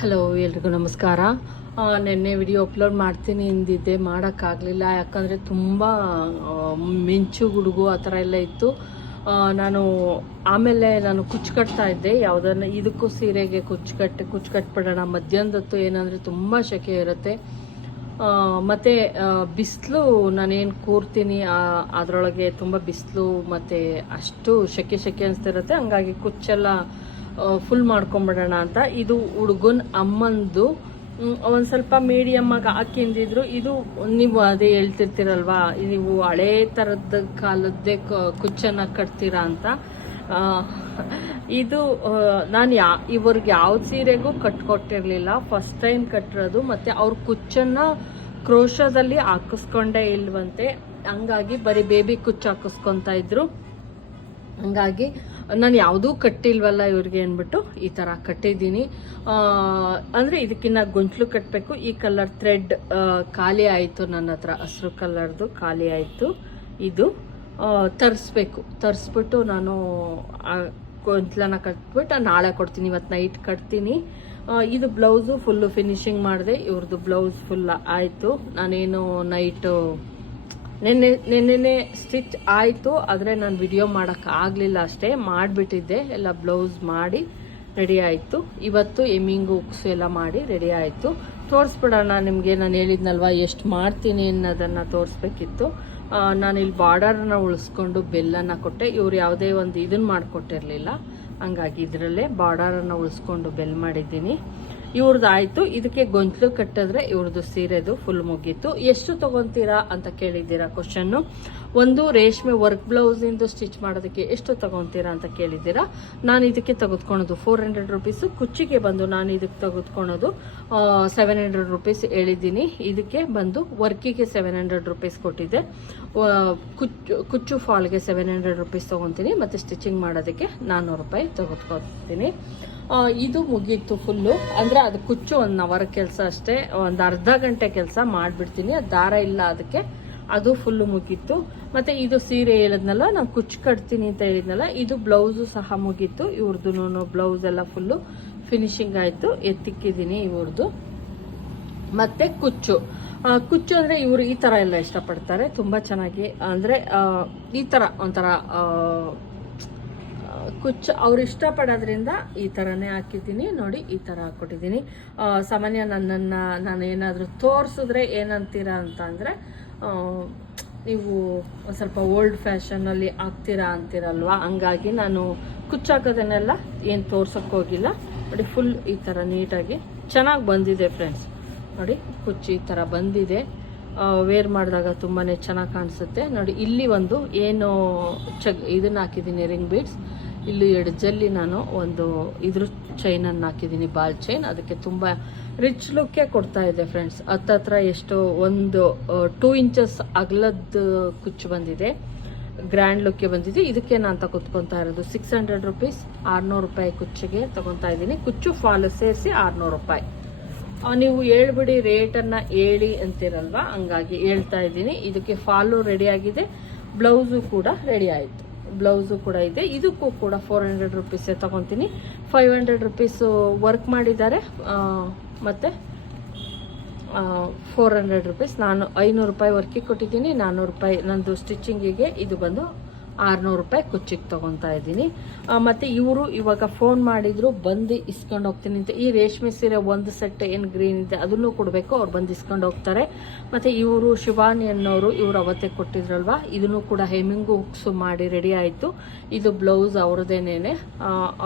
Hello ಎಲ್ರಿಗೂ ನಮಸ್ಕಾರ. ನೆನ್ನೆ ವಿಡಿಯೋ ಅಪ್ಲೋಡ್ ಮಾಡ್ತೀನಿ ಎಂದಿದ್ದೆ ಮಾಡೋಕ್ಕಾಗಲಿಲ್ಲ. ಯಾಕಂದರೆ ತುಂಬ ಮಿಂಚು, ಗುಡುಗು ಆ ಥರ ಎಲ್ಲ ಇತ್ತು. ನಾನು ಆಮೇಲೆ ನಾನು ಕುಚ್ಚು ಕಟ್ತಾ ಇದ್ದೆ. ಯಾವುದನ್ನು, ಇದಕ್ಕೂ ಸೀರೆಗೆ ಕುಚ್ಚು ಕಟ್ಟಿ ಕುಚ್ಚು ಕಟ್ಬಿಡೋಣ. ಮಧ್ಯಾಹ್ನದತ್ತು ಏನಂದರೆ ತುಂಬ ಸೆಕೆ ಇರುತ್ತೆ. ಮತ್ತು ಬಿಸಿಲು ನಾನೇನು ಕೂರ್ತೀನಿ ಅದರೊಳಗೆ ತುಂಬ ಬಿಸಿಲು ಮತ್ತು ಅಷ್ಟು ಶೆಕೆ ಸೆಕೆ ಅನಿಸ್ತಿರುತ್ತೆ. ಹಂಗಾಗಿ ಕುಚ್ಚೆಲ್ಲ ಫುಲ್ ಮಾಡ್ಕೊಂಬಿಡೋಣ ಅಂತ. ಇದು ಹುಡುಗನ ಅಮ್ಮಂದು ಒಂದು ಸ್ವಲ್ಪ ಮೀಡಿಯಮ್ ಆಗಿ ಹಾಕಿಂದಿದ್ರು ಇದು ನೀವು ಅದೇ ಹೇಳ್ತಿರ್ತೀರಲ್ವಾ, ನೀವು ಹಳೇ ಥರದ ಕಾಲದ್ದೇ ಕುಚ್ಚನ್ನು ಕಟ್ತೀರಾ ಅಂತ. ಇದು ನಾನು ಯಾ, ಇವ್ರಿಗೆ ಯಾವ ಸೀರೆಗೂ ಕಟ್ಕೊಟ್ಟಿರಲಿಲ್ಲ. ಫಸ್ಟ್ ಟೈಮ್ ಕಟ್ಟಿರೋದು ಮತ್ತು ಅವ್ರ ಕುಚ್ಚನ್ನ ಕ್ರೋಶದಲ್ಲಿ ಹಾಕಿಸ್ಕೊಂಡೇ ಇಲ್ವಂತೆ. ಹಂಗಾಗಿ ಬರೀ ಬೇಬಿ ಕುಚ್ಚು ಹಾಕಿಸ್ಕೊತಾ ಇದ್ರು. ಹಂಗಾಗಿ ನಾನು ಯಾವುದೂ ಕಟ್ಟಿಲ್ವಲ್ಲ ಇವ್ರಿಗೆ ಅಂದ್ಬಿಟ್ಟು ಈ ಥರ ಕಟ್ಟಿದ್ದೀನಿ. ಅಂದರೆ ಇದಕ್ಕಿನ್ನ ಗೊಂಚಲು ಕಟ್ಟಬೇಕು ಈ ಕಲರ್ ಥ್ರೆಡ್ ಖಾಲಿ ಆಯಿತು ನನ್ನ ಹತ್ರ. ಹಸಿರು ಕಲರ್ದು ಖಾಲಿ ಆಯಿತು ಇದು. ತರಿಸ್ಬೇಕು. ತರಿಸ್ಬಿಟ್ಟು ನಾನು ಗೊಂಚಲನ ಕಟ್ಬಿಟ್ಟು ನಾಳೆ ಕೊಡ್ತೀನಿ. ಇವತ್ತು ನೈಟ್ ಕಟ್ತೀನಿ. ಇದು ಬ್ಲೌಸು ಫುಲ್ಲು ಫಿನಿಶಿಂಗ್ ಮಾಡಿದೆ. ಇವ್ರದ್ದು ಬ್ಲೌಸ್ ಫುಲ್ ಆಯಿತು. ನಾನೇನು ನೈಟು ನಿನ್ನೆ ನಿನ್ನೆ ಸ್ಟಿಚ್ ಆಯಿತು, ಆದರೆ ನಾನು ವಿಡಿಯೋ ಮಾಡೋಕ್ಕೆ ಆಗಲಿಲ್ಲ ಅಷ್ಟೇ. ಮಾಡಿಬಿಟ್ಟಿದ್ದೆ, ಎಲ್ಲ ಬ್ಲೌಸ್ ಮಾಡಿ ರೆಡಿ ಆಯಿತು. ಇವತ್ತು ಎಮ್ಮಿಂಗು ಉಕ್ಸು ಎಲ್ಲ ಮಾಡಿ ರೆಡಿ ಆಯಿತು. ತೋರಿಸ್ಬಿಡೋಣ, ನಿಮಗೆ ನಾನು ಹೇಳಿದ್ನಲ್ವ ಎಷ್ಟು ಮಾಡ್ತೀನಿ ಅನ್ನೋದನ್ನು ತೋರಿಸ್ಬೇಕಿತ್ತು. ನಾನು ಇಲ್ಲಿ ಬಾರ್ಡರನ್ನ ಉಳಿಸ್ಕೊಂಡು ಬೆಲ್ಲನ್ನು ಕೊಟ್ಟೆ. ಇವ್ರು ಯಾವುದೇ ಒಂದು ಇದನ್ನು ಮಾಡಿಕೊಟ್ಟಿರಲಿಲ್ಲ. ಹಂಗಾಗಿ ಇದರಲ್ಲೇ ಬಾರ್ಡರನ್ನು ಉಳಿಸ್ಕೊಂಡು ಬೆಲ್ ಮಾಡಿದ್ದೀನಿ. ಇವ್ರದ್ದು ಆಯಿತು ಇದಕ್ಕೆ ಗೊಂಚಲು ಕಟ್ಟಿದ್ರೆ ಇವ್ರದ್ದು ಸೀರೆದು ಫುಲ್ ಮುಗೀತು. ಎಷ್ಟು ತಗೊಂತೀರಾ ಅಂತ ಕೇಳಿದ್ದೀರಾ ಕ್ವಶನ್ನು ಒಂದು ರೇಷ್ಮೆ ವರ್ಕ್ ಬ್ಲೌಸಿಂದು ಸ್ಟಿಚ್ ಮಾಡೋದಕ್ಕೆ ಎಷ್ಟು ತಗೊಂತೀರಾ ಅಂತ ಕೇಳಿದ್ದೀರಾ. ನಾನು ಇದಕ್ಕೆ ತೆಗೆದುಕೊಳೋದು ಫೋರ್ ಹಂಡ್ರೆಡ್ ರುಪೀಸು ಕುಚ್ಚಿಗೆ ಬಂದು ನಾನು ಇದಕ್ಕೆ ತೆಗೆದುಕೊಳೋದು ಸೆವೆನ್ ಹಂಡ್ರೆಡ್ ರುಪೀಸ್ ಹೇಳಿದ್ದೀನಿ. ಇದಕ್ಕೆ ಬಂದು ವರ್ಕಿಗೆ ಸೆವೆನ್ ಹಂಡ್ರೆಡ್ ರುಪೀಸ್ ಕೊಟ್ಟಿದ್ದೆ. ಕುಚ್ಚು ಕುಚ್ಚು ಫಾಲ್ಗೆ ಸೆವೆನ್ ಹಂಡ್ರೆಡ್ ರುಪೀಸ್ ತೊಗೊತೀನಿ. ಮತ್ತು ಸ್ಟಿಚಿಂಗ್ ಮಾಡೋದಕ್ಕೆ ನಾನ್ನೂರು ರೂಪಾಯಿ ತೆಗೆದುಕೊತೀನಿ ಇದು ಮುಗೀತು ಫುಲ್ಲು ಅಂದರೆ ಅದು ಕುಚ್ಚು ಒಂದು ಅವರ್ ಕೆಲಸ ಅಷ್ಟೇ, ಒಂದು ಅರ್ಧ ಗಂಟೆ ಕೆಲಸ ಮಾಡಿಬಿಡ್ತೀನಿ. ಅದು ದಾರ ಇಲ್ಲ ಅದಕ್ಕೆ. ಅದು ಫುಲ್ಲು ಮುಗೀತು. ಮತ್ತು ಇದು ಸೀರೆ ಹೇಳಿದ್ನಲ್ಲ ನಾನು ಕುಚ್ಚು ಕಟ್ತೀನಿ ಅಂತ ಹೇಳಿದ್ನಲ್ಲ, ಇದು ಬ್ಲೌಸು ಸಹ ಮುಗೀತು. ಇವ್ರದ್ದು ಬ್ಲೌಸ್ ಎಲ್ಲ ಫುಲ್ಲು ಫಿನಿಶಿಂಗ್ ಆಯಿತು. ಎತ್ತಿಕ್ಕಿದ್ದೀನಿ ಇವ್ರದ್ದು ಮತ್ತು ಕುಚ್ಚು. ಕುಚ್ಚು ಅಂದರೆ ಇವರು ಈ ಥರ ಎಲ್ಲ ಇಷ್ಟಪಡ್ತಾರೆ. ತುಂಬ ಚೆನ್ನಾಗಿ, ಅಂದರೆ ಈ ಥರ ಒಂಥರ ಕುಚ್ಚು ಅವ್ರು ಇಷ್ಟಪಡೋದ್ರಿಂದ ಈ ಥರನೇ ಹಾಕಿದ್ದೀನಿ. ನೋಡಿ, ಈ ಥರ ಹಾಕ್ಕೊಟ್ಟಿದ್ದೀನಿ. ಸಾಮಾನ್ಯ ನನ್ನನ್ನು ನಾನು ಏನಾದರೂ ತೋರಿಸಿದ್ರೆ ಏನಂತೀರಾ ಅಂತ ಅಂದರೆ ನೀವು ಸ್ವಲ್ಪ ಓಲ್ಡ್ ಫ್ಯಾಷನಲ್ಲಿ ಹಾಕ್ತೀರಾ ಅಂತೀರಲ್ವಾ? ಹಂಗಾಗಿ ನಾನು ಕುಚ್ಚು ಹಾಕೋದನ್ನೆಲ್ಲ ಏನು ತೋರ್ಸೋಕ್ಕೆ ಹೋಗಿಲ್ಲ. ನೋಡಿ ಫುಲ್ ಈ ಥರ ನೀಟಾಗಿ ಚೆನ್ನಾಗಿ ಬಂದಿದೆ ಫ್ರೆಂಡ್ಸ್ ನೋಡಿ ಕುಚ್ಚು ಈ ಥರ ಬಂದಿದೆ. ವೇರ್ ಮಾಡಿದಾಗ ತುಂಬಾ ಚೆನ್ನಾಗಿ ಕಾಣಿಸುತ್ತೆ. ನೋಡಿ, ಇಲ್ಲಿ ಒಂದು ಏನು ಚಗ್ ಇದನ್ನು ಹಾಕಿದ್ದೀನಿ ರಿಂಗ್ ಬೀಡ್ಸ್ ಇಲ್ಲಿ ಎಡ್ಜಲ್ಲಿ ನಾನು ಒಂದು ಇದ್ರ ಚೈನನ್ನು ಹಾಕಿದ್ದೀನಿ, ಬಾಲ್ ಚೈನ್ ಅದಕ್ಕೆ ತುಂಬ ರಿಚ್ ಲುಕ್ಕೇ ಕೊಡ್ತಾ ಇದೆ ಫ್ರೆಂಡ್ಸ್ ಹತ್ತತ್ರ ಎಷ್ಟು ಒಂದು ಟೂ ಇಂಚಸ್ ಅಗಲದ ಕುಚ್ಚು ಬಂದಿದೆ. ಗ್ರ್ಯಾಂಡ್ ಲುಕ್ಕೆ ಬಂದಿದೆ. ಇದಕ್ಕೆ ನಾನು ತಗೊತ್ಕೊತಾ ಇರೋದು ಸಿಕ್ಸ್ ಹಂಡ್ರೆಡ್ ರುಪೀಸ್ ಆರುನೂರು ರೂಪಾಯಿ ಕುಚ್ಚಿಗೆ ತಗೊತಾ ಇದ್ದೀನಿ. ಕುಚ್ಚು ಫಾಲು ಸೇರಿಸಿ ಆರುನೂರು ರೂಪಾಯಿ. ನೀವು ಹೇಳ್ಬಿಡಿ ರೇಟನ್ನು ಹೇಳಿ ಅಂತಿರಲ್ವಾ? ಹಂಗಾಗಿ ಹೇಳ್ತಾ ಇದ್ದೀನಿ. ಇದಕ್ಕೆ ಫಾಲು ರೆಡಿ ಆಗಿದೆ ಬ್ಲೌಸು ಕೂಡ ರೆಡಿ ಆಯಿತು. ಬ್ಲೌಸು ಕೂಡ ಇದೆ. ಇದಕ್ಕೂ ಕೂಡ ಫೋರ್ ಹಂಡ್ರೆಡ್ ರುಪೀಸೇ ತೊಗೊತೀನಿ. ಫೈವ್ ಹಂಡ್ರೆಡ್ ರುಪೀಸು ವರ್ಕ್ ಮಾಡಿದ್ದಾರೆ. ಮತ್ತು ಫೋರ್ ಹಂಡ್ರೆಡ್ ರುಪೀಸ್ ನಾನು ಐನೂರು ರೂಪಾಯಿ ವರ್ಕಿಗೆ ಕೊಟ್ಟಿದ್ದೀನಿ. ನಾನ್ನೂರು ರೂಪಾಯಿ ನಂದು ಸ್ಟಿಚಿಂಗಿಗೆ ಇದು ಬಂದು ಆರುನೂರು ರೂಪಾಯಿ ಕುಚ್ಚಿಗೆ ತೊಗೊತಾ ಇದ್ದೀನಿ. ಮತ್ತು ಇವರು ಇವಾಗ ಫೋನ್ ಮಾಡಿದ್ರು, ಬಂದು ಇಸ್ಕೊಂಡು ಹೋಗ್ತೀನಿ ಅಂತ. ಈ ರೇಷ್ಮೆ ಸೀರೆ ಒಂದು ಸೆಟ್ ಏನು ಗ್ರೀನ್ ಇದೆ, ಅದನ್ನು ಕೊಡಬೇಕು, ಅವ್ರು ಬಂದು ಇಸ್ಕೊಂಡು ಹೋಗ್ತಾರೆ. ಮತ್ತು ಇವರು ಶಿವಾನಿ ಅನ್ನೋರು ಇವರು ಅವತ್ತೇ ಕೊಟ್ಟಿದ್ರಲ್ವಾ, ಇದನ್ನು ಕೂಡ ಹೆಮಿಂಗು ಉಕ್ಸು ಮಾಡಿ ರೆಡಿ ಆಯಿತು. ಇದು ಬ್ಲೌಸ್ ಅವ್ರದ್ದೇನೇ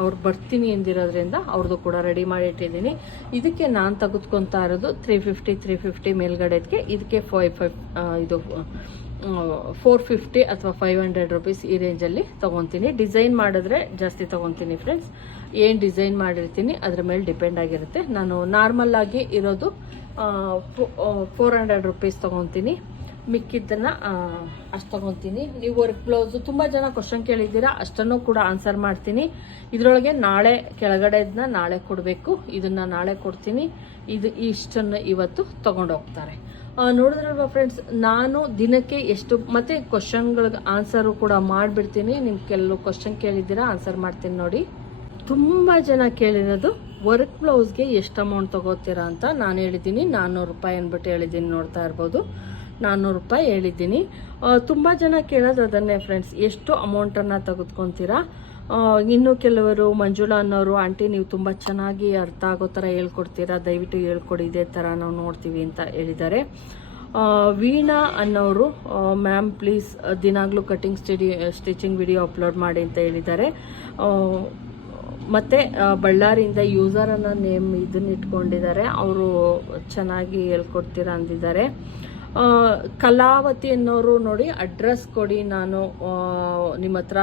ಅವ್ರು ಬರ್ತೀನಿ ಎಂದಿರೋದ್ರಿಂದ ಅವ್ರದ್ದು ಕೂಡ ರೆಡಿ ಮಾಡಿ ಇಟ್ಟಿದ್ದೀನಿ. ಇದಕ್ಕೆ ನಾನು ತೆಗೆದುಕೊತಾ ಇರೋದು ತ್ರೀ ಫಿಫ್ಟಿ ತ್ರೀ ಫಿಫ್ಟಿ ಇದಕ್ಕೆ ಫೈವ್ ಫೈವ್ ಇದು ಫೋರ್ ಫಿಫ್ಟಿ ಅಥವಾ ಫೈವ್ ಹಂಡ್ರೆಡ್ ರುಪೀಸ್ ಈ ರೇಂಜಲ್ಲಿ ತೊಗೊತೀನಿ. ಡಿಸೈನ್ ಮಾಡಿದ್ರೆ ಜಾಸ್ತಿ ತೊಗೊತೀನಿ ಫ್ರೆಂಡ್ಸ್ ಏನು ಡಿಸೈನ್ ಮಾಡಿರ್ತೀನಿ, ಅದ್ರ ಮೇಲೆ ಡಿಪೆಂಡ್ ಆಗಿರುತ್ತೆ. ನಾನು ನಾರ್ಮಲ್ ಆಗಿ ಇರೋದು ಫೋರ್ ಹಂಡ್ರೆಡ್ ರುಪೀಸ್ ತೊಗೊತೀನಿ. ಮಿಕ್ಕಿದ್ದನ್ನು ಅಷ್ಟು ತೊಗೊತೀನಿ. ನೀವು ವರ್ಕ್ ಬ್ಲೌಸು ತುಂಬ ಜನ ಕ್ವಶನ್ ಕೇಳಿದ್ದೀರಾ, ಅಷ್ಟನ್ನು ಕೂಡ ಆನ್ಸರ್ ಮಾಡ್ತೀನಿ. ಇದರೊಳಗೆ ನಾಳೆ ಕೆಳಗಡೆದನ್ನ ನಾಳೆ ಕೊಡಬೇಕು. ಇದನ್ನು ನಾಳೆ ಕೊಡ್ತೀನಿ. ಇದು ಇಷ್ಟನ್ನು ಇವತ್ತು ತೊಗೊಂಡೋಗ್ತಾರೆ. ನೋಡಿದ್ರಲ್ವಾ ಫ್ರೆಂಡ್ಸ್ ನಾನು ದಿನಕ್ಕೆ ಎಷ್ಟು, ಮತ್ತೆ ಕ್ವಶನ್ಗಳಿಗೆ ಆನ್ಸರು ಕೂಡ ಮಾಡಿಬಿಡ್ತೀನಿ. ನಿಮ್ಗೆ ಕೆಲವು ಕ್ವಶನ್ ಕೇಳಿದ್ದೀರಾ ಆನ್ಸರ್ ಮಾಡ್ತೀನಿ ನೋಡಿ. ತುಂಬ ಜನ ಕೇಳಿರೋದು ವರ್ಕ್ ಬ್ಲೌಸ್ಗೆ ಎಷ್ಟು ಅಮೌಂಟ್ ತೊಗೋತೀರಾ ಅಂತ ನಾನು ಹೇಳಿದ್ದೀನಿ. ನಾನ್ನೂರು ರೂಪಾಯಿ ಅಂದ್ಬಿಟ್ಟು ಹೇಳಿದ್ದೀನಿ ನೋಡ್ತಾ ಇರ್ಬೋದು. ನಾನ್ನೂರು ರೂಪಾಯಿ ಹೇಳಿದ್ದೀನಿ. ತುಂಬ ಜನ ಕೇಳೋದು ಅದನ್ನೇ ಫ್ರೆಂಡ್ಸ್ ಎಷ್ಟು ಅಮೌಂಟನ್ನು ತೆಗೆದುಕೊತೀರಾ? ಇನ್ನು ಕೆಲವರು ಮಂಜುಳಾ ಅನ್ನೋರು, ಆಂಟಿ, ನೀವು ತುಂಬ ಚೆನ್ನಾಗಿ ಅರ್ಥ ಆಗೋ ಥರ ಹೇಳ್ಕೊಡ್ತೀರಾ? ದಯವಿಟ್ಟು ಹೇಳ್ಕೊಡಿ, ಇದೇ ಥರ ನಾವು ನೋಡ್ತೀವಿ ಅಂತ ಹೇಳಿದ್ದಾರೆ. ವೀಣಾ ಅನ್ನೋರು ma'am, please, ದಿನಾಗಲೂ cutting study, stitching video upload ಮಾಡಿ ಅಂತ ಹೇಳಿದ್ದಾರೆ. ಮತ್ತು ಬಳ್ಳಾರಿಯಿಂದ ಯೂಸರ್ ಅನ್ನೋ ನೇಮ್ ಇದನ್ನ ಇಟ್ಕೊಂಡಿದ್ದಾರೆ. ಅವರು ಚೆನ್ನಾಗಿ ಹೇಳ್ಕೊಡ್ತೀರಾ ಅಂದಿದ್ದಾರೆ. ಕಲಾವತಿ ಅನ್ನೋರು ನೋಡಿ, ಅಡ್ರೆಸ್ ಕೊಡಿ ನಾನು ನಿಮ್ಮ ಹತ್ರ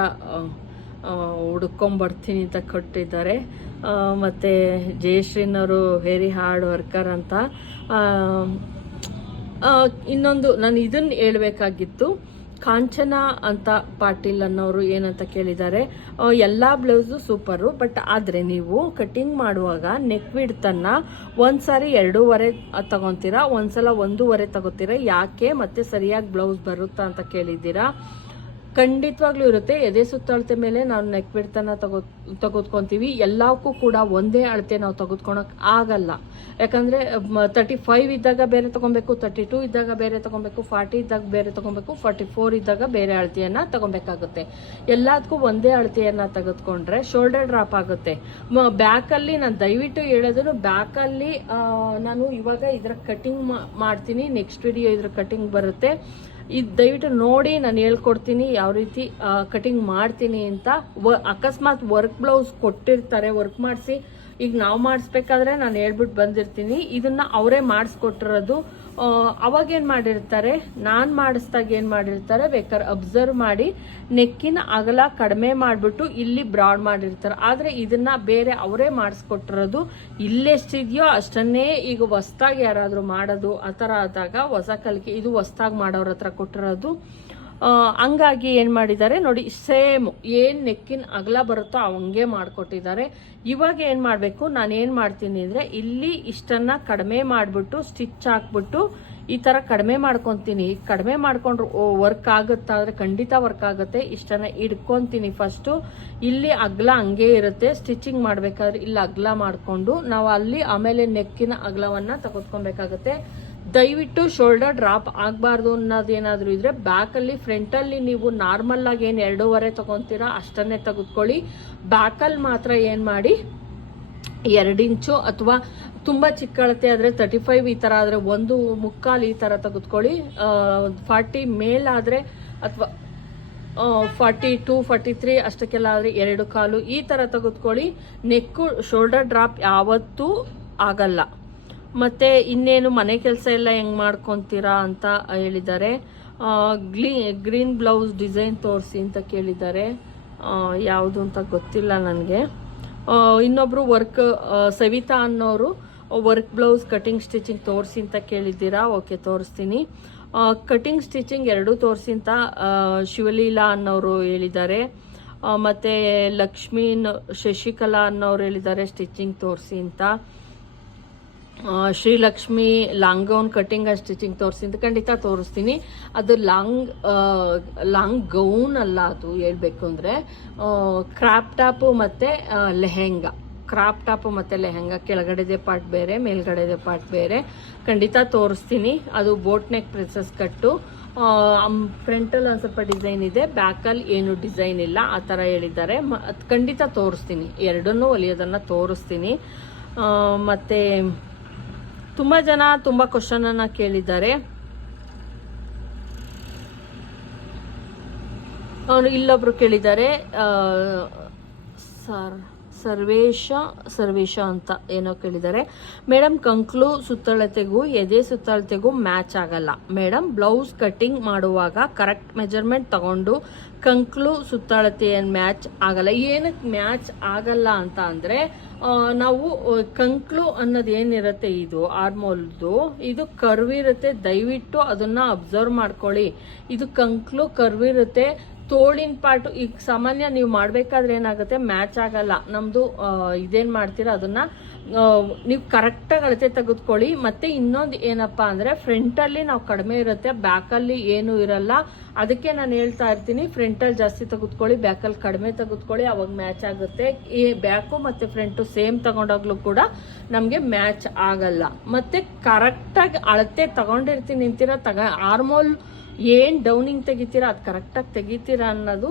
ಹುಡ್ಕೊಂಬರ್ತೀನಿ ಅಂತ ಕೊಟ್ಟಿದ್ದಾರೆ. ಮತ್ತು ಜಯಶ್ರೀನವರು ವೆರಿ ಹಾರ್ಡ್ ವರ್ಕರ್ ಅಂತ. ಇನ್ನೊಂದು ನಾನು ಇದನ್ನ ಹೇಳ್ಬೇಕಾಗಿತ್ತು. ಕಾಂಚನ ಅಂತ ಪಾಟೀಲ್ ಅನ್ನೋರು ಏನಂತ ಕೇಳಿದ್ದಾರೆ. ಎಲ್ಲ ಬ್ಲೌಸು ಸೂಪರು, ಬಟ್ ಆದರೆ ನೀವು ಕಟ್ಟಿಂಗ್ ಮಾಡುವಾಗ ನೆಕ್ ವಿಡ್ತನ್ನ ಒಂದ್ಸಾರಿ ಎರಡೂವರೆ ತಗೊತೀರಾ, ಒಂದ್ಸಲ ಒಂದೂವರೆ ತಗೋತೀರಾ, ಯಾಕೆ ಮತ್ತೆ ಸರಿಯಾಗಿ ಬ್ಲೌಸ್ ಬರುತ್ತಾ ಅಂತ ಕೇಳಿದ್ದೀರಾ? ಖಂಡಿತವಾಗ್ಲೂ ಇರುತ್ತೆ. ಎದೆ ಸುತ್ತಳತೆ ಮೇಲೆ ನಾವು ನೆಕ್ ಬಿಡ್ತನ ತಗೋ, ತೆಗೆದುಕೊಂತೀವಿ. ಎಲ್ಲಕ್ಕೂ ಕೂಡ ಒಂದೇ ಅಳತೆ ನಾವು ತೆಗೆದುಕೊಳಕ್ ಆಗಲ್ಲ. ಯಾಕಂದ್ರೆ ತರ್ಟಿ ಫೈವ್ ಇದ್ದಾಗ ಬೇರೆ ತಗೊಬೇಕು ತರ್ಟಿ ಟೂ ಇದ್ದಾಗ ಬೇರೆ ತಗೊಬೇಕು ಫಾರ್ಟಿ ಇದ್ದಾಗ ಬೇರೆ ತಗೊಬೇಕು ಫಾರ್ಟಿ ಫೋರ್ ಇದ್ದಾಗ ಬೇರೆ ಅಳತೆಯನ್ನ ತಗೊಬೇಕಾಗುತ್ತೆ. ಎಲ್ಲದಕ್ಕೂ ಒಂದೇ ಅಳತೆಯನ್ನ ತೆಗೆದುಕೊಂಡ್ರೆ ಶೋಲ್ಡರ್ ಡ್ರಾಪ್ ಆಗುತ್ತೆ. ಬ್ಯಾಕಲ್ಲಿ ನಾನು ದಯವಿಟ್ಟು ಬ್ಯಾಕ್ ಬ್ಯಾಕಲ್ಲಿ ನಾನು ಇವಾಗ ಇದರ ಕಟಿಂಗ್ ಮಾಡ್ತೀನಿ. ನೆಕ್ಸ್ಟ್ ವಿಡಿಯೋ ಇದ್ರ ಕಟಿಂಗ್ ಬರುತ್ತೆ. ಇದು ದಯವಿಟ್ಟು ನೋಡಿ, ನಾನು ಹೇಳ್ಕೊಡ್ತೀನಿ ಯಾವ ರೀತಿ ಕಟಿಂಗ್ ಮಾಡ್ತೀನಿ ಅಂತ. ವ, ಅಕಸ್ಮಾತ್ ವರ್ಕ್ ಬ್ಲೌಸ್ ಕೊಟ್ಟಿರ್ತಾರೆ ವರ್ಕ್ ಮಾಡಿಸಿ. ಈಗ ನಾವು ಮಾಡಿಸ್ಬೇಕಾದ್ರೆ ನಾನು ಹೇಳ್ಬಿಟ್ಟು ಬಂದಿರ್ತೀನಿ. ಇದನ್ನ ಅವರೇ ಮಾಡಿಸ್ಕೊಟ್ಟಿರೋದು. ಅವಾಗ ಏನು ಮಾಡಿರ್ತಾರೆ? ನಾನು ಮಾಡಿಸ್ದಾಗ ಏನು ಮಾಡಿರ್ತಾರೆ? ಬೇಕಾದ್ರೆ ಅಬ್ಸರ್ವ್ ಮಾಡಿ ನೆಕ್ಕಿನ ಅಗಲ ಕಡಿಮೆ ಮಾಡಿಬಿಟ್ಟು ಇಲ್ಲಿ ಬ್ರಾಡ್ ಮಾಡಿರ್ತಾರೆ. ಆದರೆ ಇದನ್ನ ಬೇರೆ ಅವರೇ ಮಾಡಿಸ್ಕೊಟ್ಟಿರೋದು ಇಲ್ಲೆಷ್ಟಿದೆಯೋ ಅಷ್ಟನ್ನೇ ಈಗ ಹೊಸ್ದಾಗಿ ಯಾರಾದರೂ ಮಾಡೋದು ಆ ಥರ ಆದಾಗ ಹೊಸ ಕಲಿಕೆ, ಇದು ಹೊಸ್ದಾಗಿ ಮಾಡೋರ ಹತ್ರ ಕೊಟ್ಟಿರೋದು. ಹಂಗಾಗಿ ಏನು ಮಾಡಿದ್ದಾರೆ ನೋಡಿ, ಸೇಮ್ ಏನು ನೆಕ್ಕಿನ ಅಗಲ ಬರುತ್ತೋ ಹಂಗೆ ಮಾಡಿಕೊಟ್ಟಿದ್ದಾರೆ. ಇವಾಗ ಏನು ಮಾಡಬೇಕು, ನಾನು ಏನು ಮಾಡ್ತೀನಿ ಅಂದರೆ, ಇಲ್ಲಿ ಇಷ್ಟನ್ನು ಕಡಿಮೆ ಮಾಡಿಬಿಟ್ಟು ಸ್ಟಿಚ್ ಹಾಕ್ಬಿಟ್ಟು, ಈ ಥರ ಕಡಿಮೆ ಮಾಡ್ಕೊತೀನಿ. ಕಡಿಮೆ ಮಾಡ್ಕೊಂಡ್ರು ವರ್ಕ್ ಆಗುತ್ತಾ ಅಂದರೆ ಖಂಡಿತ ವರ್ಕ್ ಆಗುತ್ತೆ. ಇಷ್ಟನ್ನು ಇಡ್ಕೊತೀನಿ ಫಸ್ಟು ಇಲ್ಲಿ ಅಗ್ಲ ಹಂಗೆ ಇರುತ್ತೆ. ಸ್ಟಿಚಿಂಗ್ ಮಾಡಬೇಕಾದ್ರೆ ಇಲ್ಲಿ ಅಗ್ಲ ಮಾಡಿಕೊಂಡು, ನಾವು ಅಲ್ಲಿ ಆಮೇಲೆ ನೆಕ್ಕಿನ ಅಗಲವನ್ನು ತೆಗೆದುಕೊಬೇಕಾಗುತ್ತೆ. ದಯವಿಟ್ಟು ಶೋಲ್ಡರ್ ಡ್ರಾಪ್ ಆಗಬಾರ್ದು ಅನ್ನೋದೇನಾದರೂ ಇದ್ದರೆ ಬ್ಯಾಕಲ್ಲಿ ಫ್ರಂಟಲ್ಲಿ ನೀವು ನಾರ್ಮಲ್ ಆಗಿ ಏನು ಎರಡೂವರೆ ತೊಗೊತೀರಾ ಅಷ್ಟನ್ನೇ ತೆಗೆದುಕೊಳ್ಳಿ. ಬ್ಯಾಕಲ್ಲಿ ಮಾತ್ರ ಏನು ಮಾಡಿ, ಎರಡು ಇಂಚು ಅಥವಾ ತುಂಬ ಚಿಕ್ಕ ಅಳತೆ ಆದರೆ ತರ್ಟಿ ಫೈವ್ ಈ ಥರ ಆದರೆ ಒಂದು ಮುಕ್ಕಾಲು ಈ ಥರ ತೆಗೆದುಕೊಳ್ಳಿ. ಫಾರ್ಟಿ ಮೇಲಾದರೆ ಅಥವಾ ಫಾರ್ಟಿ ಟು ಫಾರ್ಟಿ ತ್ರೀ ಅಷ್ಟಕ್ಕೆಲ್ಲ ಆದರೆ ಎರಡು ಕಾಲು ಈ ಥರ ತೆಗೆದುಕೊಳ್ಳಿ. ನೆಕ್ಕು ಶೋಲ್ಡರ್ ಡ್ರಾಪ್ ಯಾವತ್ತೂ ಆಗಲ್ಲ. ಮತ್ತೆ ಇನ್ನೇನು ಮನೆ ಕೆಲಸ ಎಲ್ಲ ಹೆಂಗ್ ಮಾಡ್ಕೊಂತೀರಾ ಅಂತ ಹೇಳಿದ್ದಾರೆ. ಗ್ಲೀ, ಗ್ರೀನ್ ಬ್ಲೌಸ್ ಡಿಸೈನ್ ತೋರಿಸಿ ಅಂತ ಕೇಳಿದ್ದಾರೆ. ಯಾವುದು ಅಂತ ಗೊತ್ತಿಲ್ಲ ನನಗೆ. ಇನ್ನೊಬ್ರು ವರ್ಕ್ ಸವಿತಾ ಅನ್ನೋರು ವರ್ಕ್ ಬ್ಲೌಸ್ ಕಟಿಂಗ್ ಸ್ಟಿಚಿಂಗ್ ತೋರಿಸಿ ಅಂತ ಕೇಳಿದ್ದೀರಾ? ಓಕೆ, ತೋರಿಸ್ತೀನಿ. ಕಟಿಂಗ್ ಸ್ಟಿಚಿಂಗ್ ಎರಡೂ ತೋರಿಸಿ ಅಂತ ಶಿವಲೀಲಾ ಅನ್ನೋರು ಹೇಳಿದ್ದಾರೆ. ಮತ್ತು ಮತ್ತೆ ಲಕ್ಷ್ಮೀ ಶಶಿಕಲಾ ಅನ್ನೋರು ಹೇಳಿದ್ದಾರೆ ಸ್ಟಿಚಿಂಗ್ ತೋರಿಸಿ ಅಂತ. Srilakshmi long gown cutting and stitching ತೋರಿಸಿದ್ದು ಖಂಡಿತ ತೋರಿಸ್ತೀನಿ. ಅದು ಲಾಂಗ್ ಲಾಂಗ್ ಗೌನ್ ಅಲ್ಲ ಅದು ಹೇಳ್ಬೇಕು ಅಂದರೆ ಕ್ರಾಪ್ ಟಾಪು ಮತ್ತು ಲೆಹೆಂಗಾ. ಕ್ರಾಪ್ ಟಾಪು ಮತ್ತು ಲೆಹೆಂಗಾ. ಕೆಳಗಡೆದೆ ಪಾರ್ಟ್ ಬೇರೆ, ಮೇಲ್ಗಡೆದೆ ಪಾರ್ಟ್ ಬೇರೆ. ಖಂಡಿತ ತೋರಿಸ್ತೀನಿ. ಅದು ಬೋಟ್ ನೆಕ್ ಪ್ರೆಸಸ್ ಕಟ್ಟು. ಫ್ರಂಟಲ್ಲಿ ಒಂದು ಸ್ವಲ್ಪ ಡಿಸೈನ್ ಇದೆ, ಬ್ಯಾಕಲ್ಲಿ ಏನು ಡಿಸೈನ್ ಇಲ್ಲ, ಆ ಥರ ಹೇಳಿದ್ದಾರೆ. ಮ ಖಂಡಿತ ತೋರಿಸ್ತೀನಿ. ಎರಡನ್ನೂ ಹೊಲಿಯೋದನ್ನು ತೋರಿಸ್ತೀನಿ. ಮತ್ತೆ ತುಂಬ ಜನ ತುಂಬ ಕ್ವಶನನ್ನು ಕೇಳಿದ್ದಾರೆ. ಇಲ್ಲೊಬ್ರು ಕೇಳಿದ್ದಾರೆ. ಸರ್. ಸರ್ವೇಶ ಸರ್ವೇಶ ಅಂತ ಏನೋ ಕೇಳಿದ್ದಾರೆ. ಮೇಡಮ್ ಕಂಕ್ಲು ಸುತ್ತಳತೆಗೂ, ಎದೆ ಸುತ್ತಳತೆಗೂ ಮ್ಯಾಚ್ ಆಗಲ್ಲ. ಮೇಡಮ್ ಬ್ಲೌಸ್ ಕಟ್ಟಿಂಗ್ ಮಾಡುವಾಗ ಕರೆಕ್ಟ್ ಮೆಜರ್ಮೆಂಟ್ ತಗೊಂಡು ಕಂಕ್ಲು ಸುತ್ತಳತೆ ಏನು ಮ್ಯಾಚ್ ಆಗಲ್ಲ. ಏನಕ್ಕೆ ಮ್ಯಾಚ್ ಆಗಲ್ಲ ಅಂತ ಅಂದರೆ ನಾವು ಕಂಕ್ಲು ಅನ್ನೋದು ಏನಿರುತ್ತೆ ಇದು, ಆರ್ಮೋಲ್ದು, ಇದು ಕರ್ವಿರುತ್ತೆ ದಯವಿಟ್ಟು ಅದನ್ನ ಅಬ್ಸರ್ವ್ ಮಾಡ್ಕೊಳ್ಳಿ. ಇದು ಕಂಕ್ಲು ಕರ್ವ್ ಇರುತ್ತೆ. ತೋಳಿನ ಪಾರ್ಟ್, ಈಗ ಸಾಮಾನ್ಯ ನೀವು ಮಾಡಬೇಕಾದ್ರೆ ಏನಾಗುತ್ತೆ? ಮ್ಯಾಚ್ ಆಗಲ್ಲ. ನಮ್ಮದು ಇದೇನು ಮಾಡ್ತೀರಾ ಅದನ್ನ ನೀವು ಕರೆಕ್ಟಾಗಿ ಅಳತೆ ತೆಗೆದುಕೊಳ್ಳಿ. ಮತ್ತೆ ಇನ್ನೊಂದು ಏನಪ್ಪ ಅಂದರೆ ಫ್ರಂಟಲ್ಲಿ ನಾವು ಕಡಿಮೆ ಇರುತ್ತೆ ಬ್ಯಾಕಲ್ಲಿ ಏನೂ ಇರಲ್ಲ. ಅದಕ್ಕೆ ನಾನು ಹೇಳ್ತಾ ಇರ್ತೀನಿ ಫ್ರಂಟಲ್ಲಿ ಜಾಸ್ತಿ ತೆಗೆದುಕೊಳ್ಳಿ ಬ್ಯಾಕಲ್ಲಿ ಕಡಿಮೆ ತೆಗೆದುಕೊಳ್ಳಿ, ಅವಾಗ ಮ್ಯಾಚ್ ಆಗುತ್ತೆ. ಈ ಬ್ಯಾಕು ಮತ್ತು ಫ್ರಂಟು ಸೇಮ್ ತಗೊಂಡಾಗ್ಲೂ ಕೂಡ ನಮಗೆ ಮ್ಯಾಚ್ ಆಗಲ್ಲ. ಮತ್ತೆ ಕರೆಕ್ಟಾಗಿ ಅಳತೆ ತಗೊಂಡಿರ್ತೀನಿ ಅಂತೀರ? ತಗ ಆರ್ಮೋಲ್ ಏನು ಡೌನಿಂಗ್ ತೆಗಿತೀರಾ, ಅದು ಕರೆಕ್ಟಾಗಿ ತೆಗಿತೀರಾ ಅನ್ನೋದು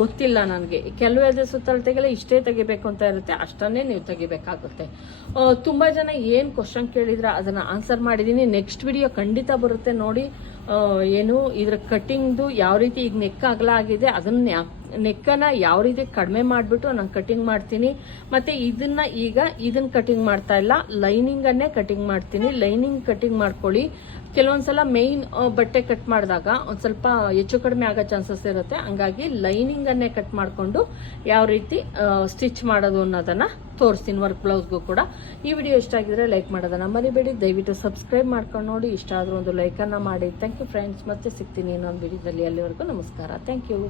ಗೊತ್ತಿಲ್ಲ ನನಗೆ. ಕೆಲವೇ ಸುತ್ತಲೂ ತೆಗೆಲ್ಲ ಇಷ್ಟೇ ತೆಗಿಬೇಕು ಅಂತ ಇರುತ್ತೆ. ಅಷ್ಟನ್ನೇ ನೀವು ತೆಗಿಬೇಕಾಗುತ್ತೆ. ತುಂಬ ಜನ ಏನು ಕ್ವಶನ್ ಕೇಳಿದ್ರೆ, ಅದನ್ನು ಆನ್ಸರ್ ಮಾಡಿದ್ದೀನಿ ನೆಕ್ಸ್ಟ್ ವಿಡಿಯೋ ಖಂಡಿತ ಬರುತ್ತೆ ನೋಡಿ. ಏನು, ಇದ್ರ ಕಟ್ಟಿಂಗ್ದು ಯಾವ ರೀತಿ ಈಗ ನೆಕ್ ಅಗಲ ಆಗಿದೆ, ಅದನ್ನ ನೆಕ್ಕನ್ನ ಯಾವ ರೀತಿ ಕಡಿಮೆ ಮಾಡಿಬಿಟ್ಟು ನಾನು ಕಟಿಂಗ್ ಮಾಡ್ತೀನಿ. ಮತ್ತೆ ಇದನ್ನ ಈಗ ಇದನ್ನ ಕಟಿಂಗ್ ಮಾಡ್ತಾ ಇಲ್ಲ. ಲೈನಿಂಗನ್ನೇ ಕಟಿಂಗ್ ಮಾಡ್ತೀನಿ. ಲೈನಿಂಗ್ ಕಟಿಂಗ್ ಮಾಡ್ಕೊಳ್ಳಿ. ಕೆಲವೊಂದ್ಸಲ ಮೇಯ್ನ್ ಬಟ್ಟೆ ಕಟ್ ಮಾಡಿದಾಗ ಒಂದು ಸ್ವಲ್ಪ ಹೆಚ್ಚು ಕಡಿಮೆ ಆಗೋ ಚಾನ್ಸಸ್ ಇರುತ್ತೆ. ಹಂಗಾಗಿ ಲೈನಿಂಗನ್ನೇ ಕಟ್ ಮಾಡಿಕೊಂಡು ಯಾವ ರೀತಿ ಸ್ಟಿಚ್ ಮಾಡೋದು ಅನ್ನೋದನ್ನ ತೋರಿಸ್ತೀನಿ ವರ್ಕ್ ಬ್ಲೌಸ್ಗೂ ಕೂಡ. ಈ ವಿಡಿಯೋ ಇಷ್ಟ ಆಗಿದ್ರೆ ಲೈಕ್ ಮಾಡೋದನ್ನ ಮರಿಬೇಡಿ. ದಯವಿಟ್ಟು ಸಬ್ಸ್ಕ್ರೈಬ್ ಮಾಡ್ಕೊಂಡು ನೋಡಿ. ಇಷ್ಟ ಆದರೂ ಒಂದು ಲೈಕನ್ನು ಮಾಡಿ. ಥ್ಯಾಂಕ್ ಯು ಫ್ರೆಂಡ್ಸ್ ಮತ್ತೆ ಸಿಗ್ತೀನಿ ಇನ್ನೊಂದು ವಿಡಿಯೋದಲ್ಲಿ ಅಲ್ಲಿವರೆಗೂ. ನಮಸ್ಕಾರ. Thank you